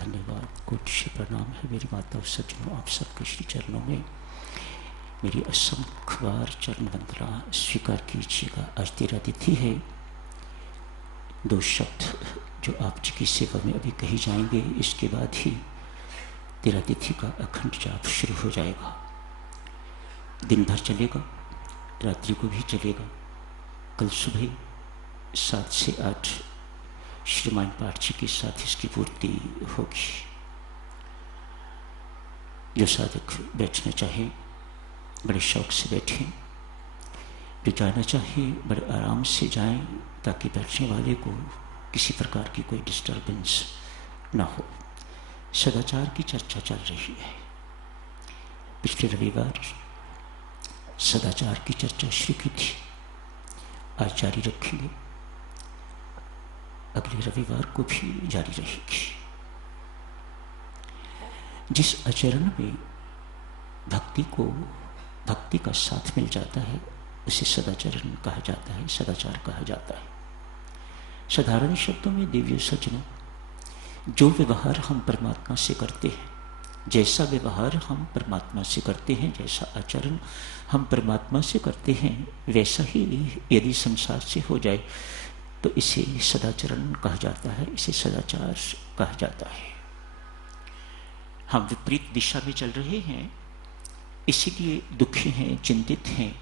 धन्यवाद, कोटि श्री प्रणाम है मेरी माता और सज्जनों, आप सबके श्री चरणों में मेरी असंख्य बार चरण वंदना स्वीकार कीजिएगा। आज तेरा तिथि है। दो शब्द जो आप जी की सेवा में अभी कही जाएंगे, इसके बाद ही तेरा तिथि का अखंड जाप शुरू हो जाएगा। दिन भर चलेगा, रात्रि को भी चलेगा। कल सुबह 7 से 8 श्रीमान पाठ जी के साथ इसकी पूर्ति होगी। जो साधक बैठना चाहे बड़े शौक से बैठें, जो जाना चाहे बड़े आराम से जाएं, ताकि बैठने वाले को किसी प्रकार की कोई डिस्टर्बेंस ना हो। सदाचार की चर्चा चल रही है। पिछले रविवार सदाचार की चर्चा शुरू की थी, आज जारी रखेंगे, अगले रविवार को भी जारी रहेगी। जिस आचरण में भक्ति का साथ मिल जाता है उसे सदाचरण कहा जाता है, सदाचार कहा जाता है। साधारण शब्दों में देवियों सज्जनों, जो व्यवहार हम परमात्मा से करते हैं, जैसा व्यवहार हम परमात्मा से करते हैं, जैसा आचरण हम परमात्मा से करते हैं, वैसा ही यदि संसार से हो जाए तो इसे सदाचरण कहा जाता है, इसे सदाचार कहा जाता है। हम विपरीत दिशा में चल रहे हैं, इसीलिए दुखी हैं, चिंतित हैं।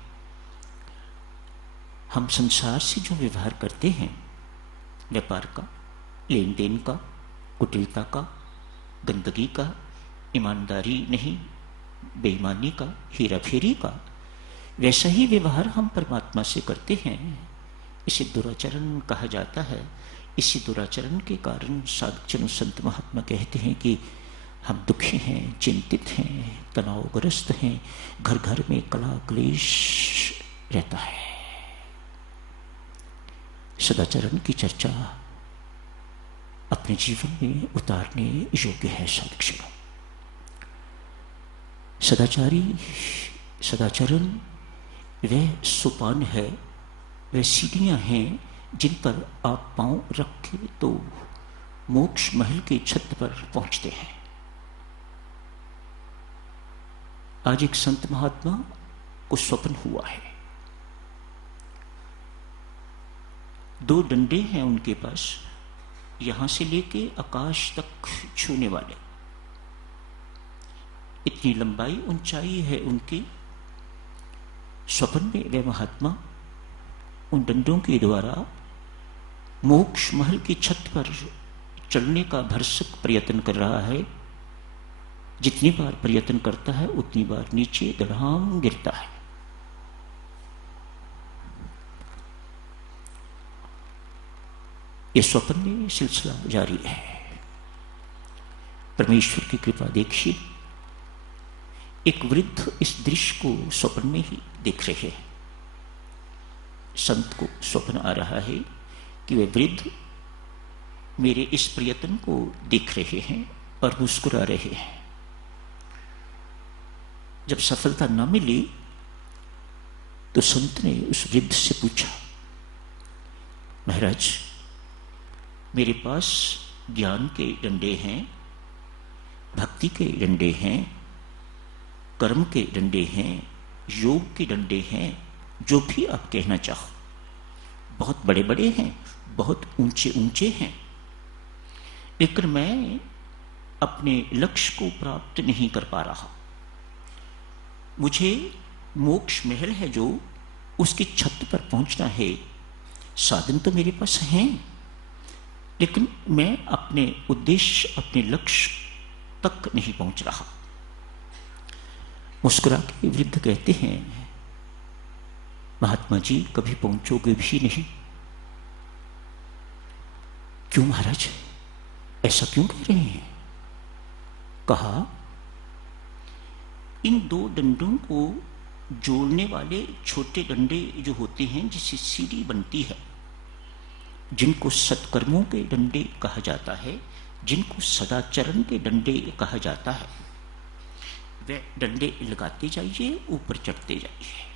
हम संसार से जो व्यवहार करते हैं, व्यापार का, लेन देन का, कुटिलता का, गंदगी का, ईमानदारी नहीं, बेईमानी का, हेरा फेरी का, वैसा ही व्यवहार हम परमात्मा से करते हैं। इसे दुराचरण कहा जाता है। इसी दुराचरण के कारण साधुजन संत महात्मा कहते हैं कि हम दुखी हैं, चिंतित हैं, तनावग्रस्त हैं, घर घर में कलह क्लेश रहता है। सदाचरण की चर्चा अपने जीवन में उतारने योग्य है साधुजनों। सदाचरण वह सोपान है, वह सीढ़ियां हैं जिन पर आप पांव रखे तो मोक्ष महल के छत पर पहुंचते हैं। आज एक संत महात्मा को स्वप्न हुआ है। 2 डंडे हैं उनके पास, यहां से लेके आकाश तक छूने वाले। इतनी लंबाई ऊंचाई है उनकी। स्वप्न में वह महात्मा उन डंडों के द्वारा मोक्ष महल की छत पर चढ़ने का भरसक प्रयत्न कर रहा है। जितनी बार प्रयत्न करता है उतनी बार नीचे धड़ाम गिरता है। यह स्वप्न में सिलसिला जारी है। परमेश्वर की कृपा देखिए, एक वृद्ध इस दृश्य को स्वप्न में ही देख रहे हैं। संत को स्वप्न आ रहा है कि वे वृद्ध मेरे इस प्रयत्न को देख रहे हैं और मुस्कुरा रहे हैं। जब सफलता न मिली तो संत ने उस वृद्ध से पूछा, महाराज, मेरे पास ज्ञान के डंडे हैं, भक्ति के डंडे हैं, कर्म के डंडे हैं, योग के डंडे हैं, जो भी आप कहना चाहो, बहुत बड़े बड़े हैं, बहुत ऊंचे ऊंचे हैं, लेकिन मैं अपने लक्ष्य को प्राप्त नहीं कर पा रहा। मुझे मोक्ष महल है जो, उसकी छत पर पहुंचना है। साधन तो मेरे पास हैं, लेकिन मैं अपने उद्देश्य, अपने लक्ष्य तक नहीं पहुंच रहा। मुस्कुरा के वृद्ध कहते हैं, महात्मा जी कभी पहुंचोगे भी नहीं। क्यों महाराज, ऐसा क्यों कह रहे हैं? कहा, इन 2 डंडों को जोड़ने वाले छोटे डंडे जो होते हैं, जिससे सीढ़ी बनती है, जिनको सत्कर्मों के डंडे कहा जाता है, जिनको सदाचरण के डंडे कहा जाता है, वे डंडे लगाते जाइए, ऊपर चढ़ते जाइए।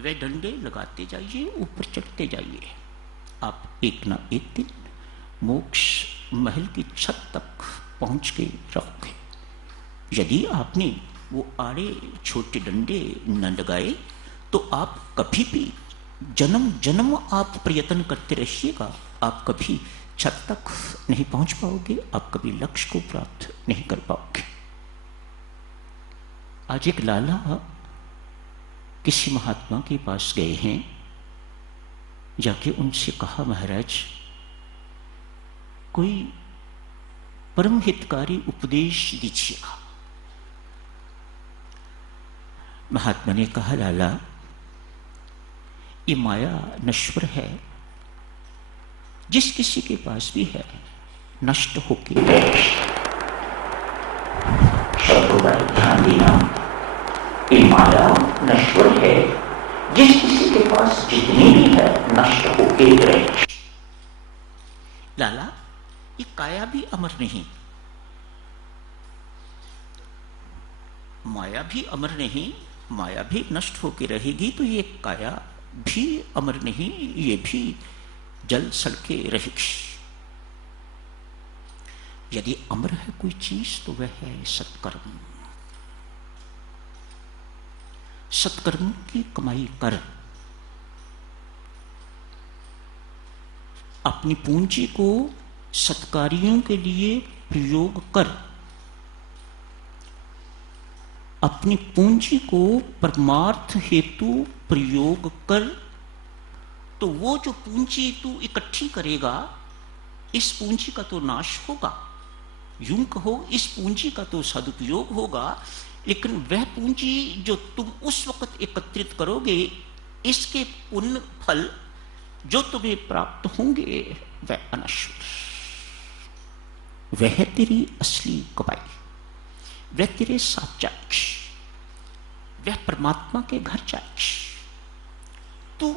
वे डंडे लगाते जाइए, ऊपर चढ़ते जाइए। आप एक ना एक दिन मोक्ष महल की छत तक पहुंच के रहोगे। यदि आपने वो आड़े छोटे डंडे न लगाए तो आप कभी भी जन्म जन्म आप प्रयत्न करते रहिएगा, आप कभी छत तक नहीं पहुंच पाओगे, आप कभी लक्ष्य को प्राप्त नहीं कर पाओगे। आज एक लाला किसी महात्मा के पास गए हैं, जाके उनसे कहा, महाराज कोई परम हितकारी उपदेश दीजिएगा। महात्मा ने कहा, लाला ये माया नश्वर है, जिस किसी के पास भी है नष्ट होके ध्यान देना, ये माया नश्वर है, जिस किसी के पास जितनी भी है नष्ट होके रहे। लाला ये काया भी अमर नहीं, माया भी अमर नहीं, माया भी नष्ट होके रहेगी, तो ये काया भी अमर नहीं, ये भी जल सड़के रहेगी। यदि अमर है कोई चीज तो वह है सत्कर्म। सत्कर्म की कमाई कर, अपनी पूंजी को सत्कार्यों के लिए प्रयोग कर, अपनी पूंजी को परमार्थ हेतु प्रयोग कर, तो वो जो पूंजी तू इकट्ठी करेगा, इस पूंजी का तो नाश होगा, यूं कहो इस पूंजी का तो सदुपयोग होगा, लेकिन वह पूंजी जो तुम उस वक्त एकत्रित करोगे, इसके पुण्य फल जो तुम्हें प्राप्त होंगे वह अनश्वर, वह तेरी असली कमाई, वह तेरे साथ जाएगी, वह परमात्मा के घर जाएगी। तू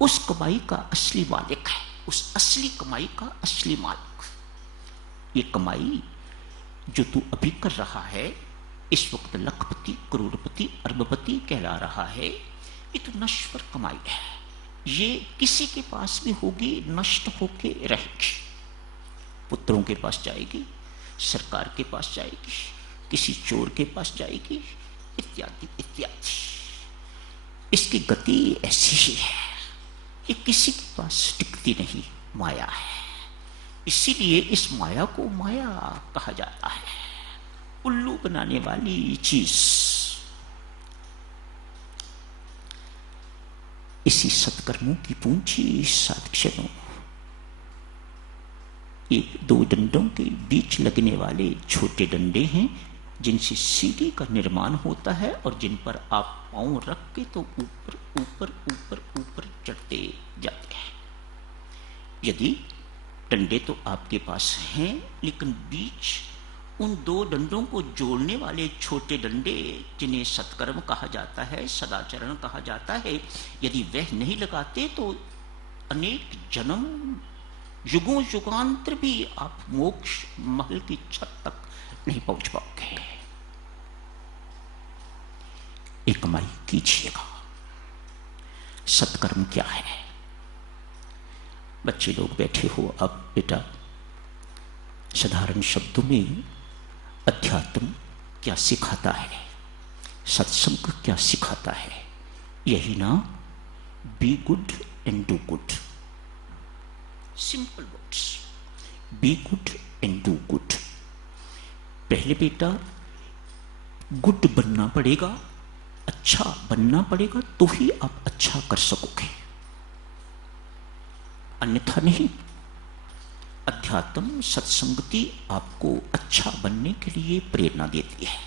उस कमाई का असली मालिक है, उस असली कमाई का असली मालिक। ये कमाई जो तू अभी कर रहा है, इस वक्त लखपति करोड़पति अरबपति कहला रहा है, ये तो नश्वर कमाई है, ये किसी के पास भी होगी नष्ट होके रहेगी। पुत्रों के पास जाएगी, सरकार के पास जाएगी, किसी चोर के पास जाएगी, इत्यादि इत्यादि। इसकी गति ऐसी ही है, ये किसी के पास टिकती नहीं, माया है। इसीलिए इस माया को माया कहा जाता है, उल्लू बनाने वाली चीज। इसी सत्कर्मों की पूंजी साधक्षणों, एक दो डंडों के बीच लगने वाले छोटे डंडे हैं, जिनसे सीढ़ी का निर्माण होता है और जिन पर आप पांव रख के तो ऊपर ऊपर ऊपर ऊपर चढ़ते जाते हैं। यदि डंडे तो आपके पास हैं, लेकिन बीच उन दो डंडों को जोड़ने वाले छोटे डंडे, जिन्हें सत्कर्म कहा जाता है, सदाचरण कहा जाता है, यदि वह नहीं लगाते तो अनेक जन्म युगों युगांतर भी आप मोक्ष महल की छत तक नहीं पहुंच पाओगे। एक कमाई कीजिएगा। सत्कर्म क्या है? बच्चे लोग बैठे हो, अब बेटा साधारण शब्दों में अध्यात्म क्या सिखाता है, सत्संग क्या सिखाता है, यही ना, be good and do good. Simple words, be good and do good. पहले बेटा गुड बनना पड़ेगा, अच्छा बनना पड़ेगा, तो ही आप अच्छा कर सकोगे, अन्यथा नहीं। अध्यात्म सत्संगति आपको अच्छा बनने के लिए प्रेरणा देती है,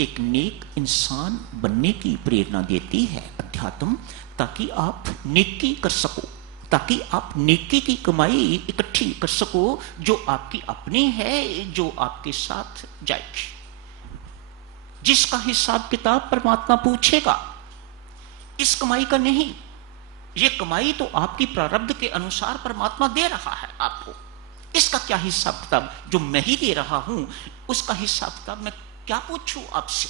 एक नेक इंसान बनने की प्रेरणा देती है अध्यात्म, ताकि आप नेकी कर सको, ताकि आप नेकी की कमाई इकट्ठी कर सको, जो आपकी अपनी है, जो आपके साथ जाएगी, जिसका हिसाब किताब परमात्मा पूछेगा। इस कमाई का नहीं, ये कमाई तो आपकी प्रारब्ध के अनुसार परमात्मा दे रहा है आपको। इसका क्या हिसाब किताब, जो मैं ही दे रहा हूं उसका हिसाब किताब मैं क्या पूछूं आपसे?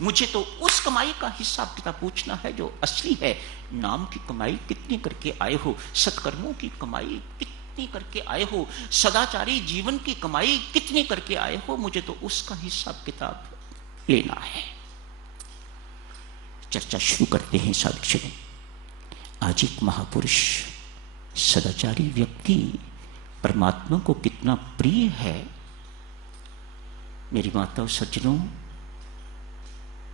मुझे तो उस कमाई का हिसाब किताब पूछना है जो असली है। नाम की कमाई कितनी करके आए हो, सत्कर्मों की कमाई कितनी कितनी करके आए हो, सदाचारी जीवन की कमाई कितनी करके आए हो, मुझे तो उसका हिसाब किताब लेना है। चर्चा शुरू करते हैं साधक। आज एक महापुरुष सदाचारी व्यक्ति परमात्मा को कितना प्रिय है। मेरी माता और सज्जनों,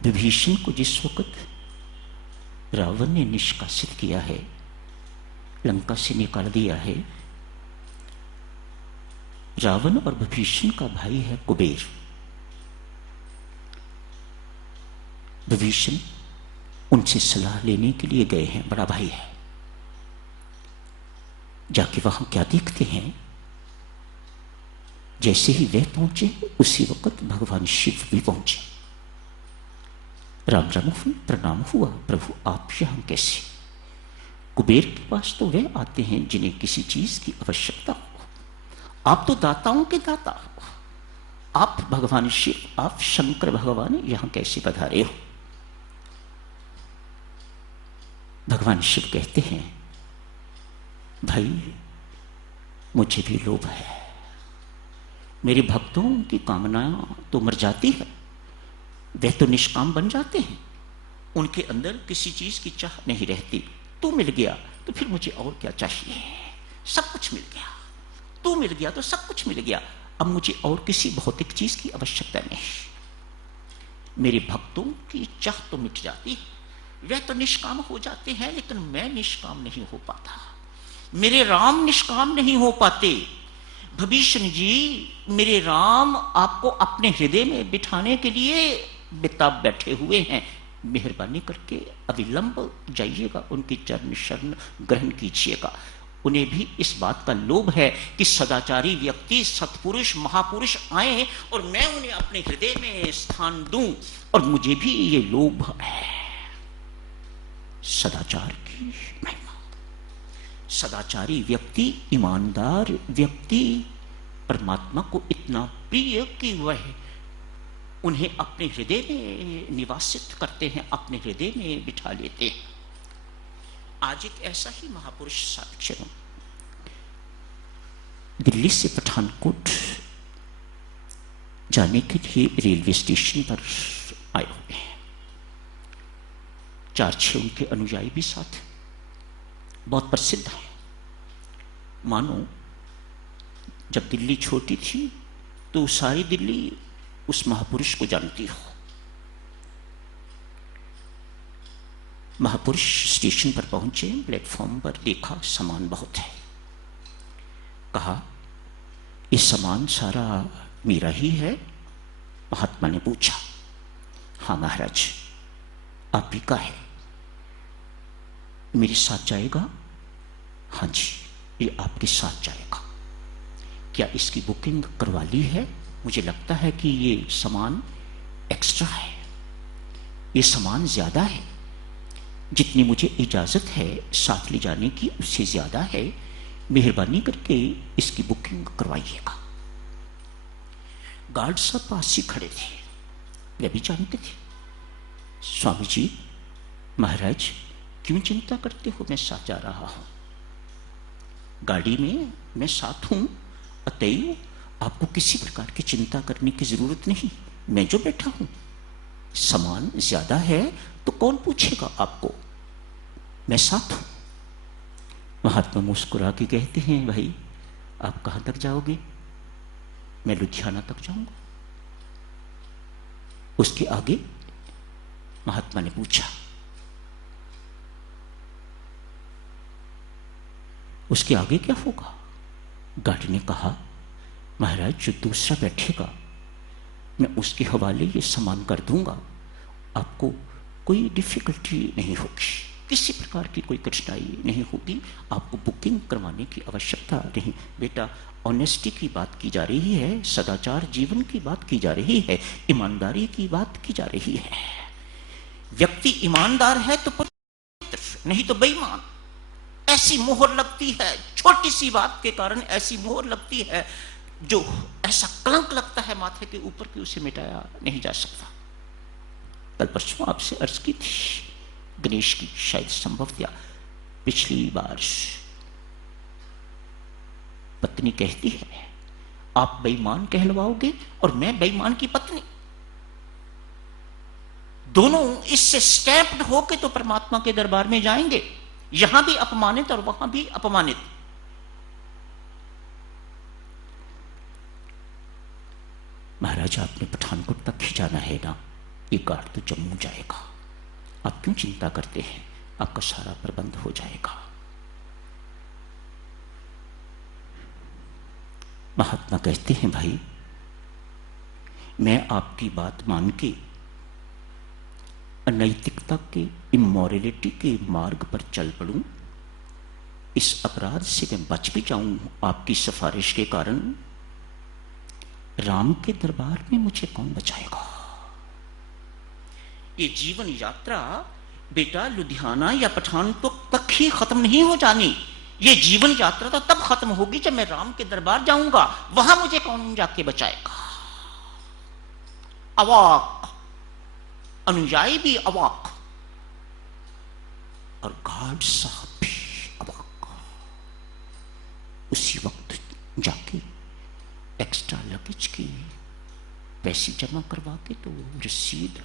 विभीषण को जिस वक्त रावण ने निष्कासित किया है, लंका से निकाल दिया है, रावण और विभीषण का भाई है कुबेर। विभीषण उनसे सलाह लेने के लिए गए हैं, बड़ा भाई है। जाके वहां क्या देखते हैं, जैसे ही वे पहुंचे उसी वक्त भगवान शिव भी पहुंचे। राम राम हुई, प्रणाम हुआ, प्रभु आप यहां कैसे? कुबेर के पास तो वे आते हैं जिन्हें किसी चीज की आवश्यकता हो, आप तो दाताओं के दाता हो, आप भगवान शिव, आप शंकर भगवान यहां कैसे पधारे हो? भगवान शिव कहते हैं, भाई मुझे भी लोभ है, मेरे भक्तों की कामनाएं तो मर जाती है, वे तो निष्काम बन जाते हैं, उनके अंदर किसी चीज की चाह नहीं रहती। तू मिल गया तो फिर मुझे और क्या चाहिए, सब कुछ मिल गया, तू मिल गया तो सब कुछ मिल गया, अब मुझे और किसी भौतिक चीज की आवश्यकता नहीं। मेरे भक्तों की चाह तो मिट जाती है, वे तो निष्काम हो जाते हैं, लेकिन मैं निष्काम नहीं हो पाता, मेरे राम निष्काम नहीं हो पाते। विभीषण जी, मेरे राम आपको अपने हृदय में बिठाने के लिए बेताब बैठे हुए हैं, मेहरबानी करके अविलंब जाइएगा, उनकी चरण शरण ग्रहण कीजिएगा। उन्हें भी इस बात का लोभ है कि सदाचारी व्यक्ति, सत्पुरुष, महापुरुष आए और मैं उन्हें अपने हृदय में स्थान दूं, और मुझे भी ये लोभ है। सदाचार की महिमा, सदाचारी व्यक्ति, ईमानदार व्यक्ति परमात्मा को इतना प्रिय कि वह उन्हें अपने हृदय में निवासित करते हैं, अपने हृदय में बिठा लेते हैं। आज एक ऐसा ही महापुरुष साधक दिल्ली से पठानकोट जाने के लिए रेलवे स्टेशन पर आए हुए हैं। 4-6 उनके अनुयायी भी साथ, बहुत प्रसिद्ध है। मानो जब दिल्ली छोटी थी तो सारी दिल्ली उस महापुरुष को जानती हो। महापुरुष स्टेशन पर पहुंचे, प्लेटफॉर्म पर देखा सामान बहुत है, कहा ये सामान सारा मेरा ही है? महात्मा ने पूछा, हाँ महाराज आप ही का है। मेरे साथ जाएगा? हाँ जी ये आपके साथ जाएगा। क्या इसकी बुकिंग करवा ली है? मुझे लगता है कि ये सामान एक्स्ट्रा है, ये सामान ज्यादा है, जितनी मुझे इजाजत है साथ ले जाने की उससे ज्यादा है, मेहरबानी करके इसकी बुकिंग करवाइएगा। गार्ड साहब पास ही खड़े थे, वे भी जानते थे। स्वामी जी, महाराज क्यों चिंता करते हो, मैं साथ जा रहा हूं, गाड़ी में मैं साथ हूं, अतएव आपको किसी प्रकार की चिंता करने की जरूरत नहीं, मैं जो बैठा हूं। सामान ज्यादा है तो कौन पूछेगा आपको, मैं साथ हूं। महात्मा मुस्कुरा के कहते हैं, भाई आप कहां तक जाओगे? मैं लुधियाना तक जाऊंगा। उसके आगे? महात्मा ने पूछा। उसके आगे क्या होगा? गार्ड ने कहा, महाराज जो दूसरा बैठेगा मैं उसके हवाले ये सामान कर दूंगा, आपको कोई डिफिकल्टी नहीं होगी, किसी प्रकार की कोई कठिनाई नहीं होगी, आपको बुकिंग करवाने की आवश्यकता नहीं। बेटा ऑनेस्टी की बात की जा रही है, सदाचार जीवन की बात की जा रही है, ईमानदारी की बात की जा रही है। व्यक्ति ईमानदार है तो पवित्र, नहीं तो बेईमान। ऐसी मोहर लगती है, छोटी सी बात के कारण ऐसी मोहर लगती है, जो ऐसा कलंक लगता है माथे के ऊपर कि उसे मिटाया नहीं जा सकता। कल परसों आपसे अर्ज की थी, गणेश की शायद संभव था पिछली बार, पत्नी कहती है आप बेईमान कहलवाओगे और मैं बेईमान की पत्नी, दोनों इससे स्टैम्प्ड होके तो परमात्मा के दरबार में जाएंगे, यहां भी अपमानित और वहां भी अपमानित। महाराज आपने पठानकोट तक ही जाना है ना, ये कार तो जम्मू जाएगा, आप क्यों चिंता करते हैं, आपका सारा प्रबंध हो जाएगा। महात्मा कहते हैं भाई मैं आपकी बात मान के अनैतिकता के, इमोरलिटी के मार्ग पर चल पड़ूं, इस अपराध से मैं बच भी जाऊं आपकी सिफारिश के कारण, राम के दरबार में मुझे कौन बचाएगा। ये जीवन यात्रा बेटा लुधियाना या पठानकोट तक ही खत्म नहीं हो जानी, ये जीवन यात्रा तो तब खत्म होगी जब मैं राम के दरबार जाऊंगा, वहां मुझे कौन जाके बचाएगा। अवाक, अनुयायी भी अवाक और गार्ड साहब भी अवाक। उसी वक्त जाके एक्स्ट्रा लगेज की पैसे जमा करवा के तो रसीद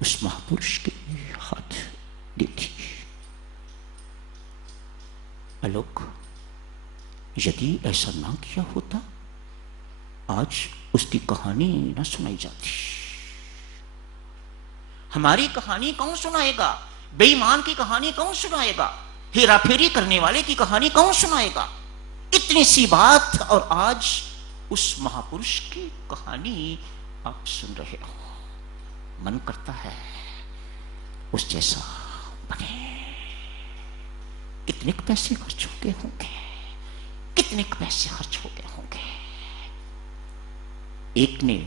उस महापुरुष के हाथ देती। आलोक, यदि ऐसा ना किया होता आज उसकी कहानी ना सुनाई जाती। हमारी कहानी कौन सुनाएगा, बेईमान की कहानी कौन सुनाएगा, हेराफेरी करने वाले की कहानी कौन सुनाएगा। इतनी सी बात और आज उस महापुरुष की कहानी आप सुन रहे हो, मन करता है उस जैसा बने। कितने पैसे खर्च हो गए होंगे, कितने पैसे खर्च हो गए होंगे। एक ने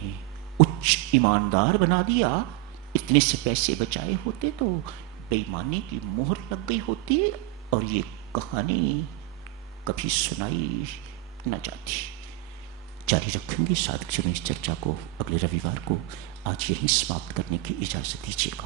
उच्च ईमानदार बना दिया, इतने से पैसे बचाए होते तो बेईमानी की मोहर लग गई होती और ये कहानी कभी सुनाई न जाती। जारी रखेंगे साधक जन इस चर्चा को अगले रविवार को। आज यही समाप्त करने की इजाजत दीजिएगा।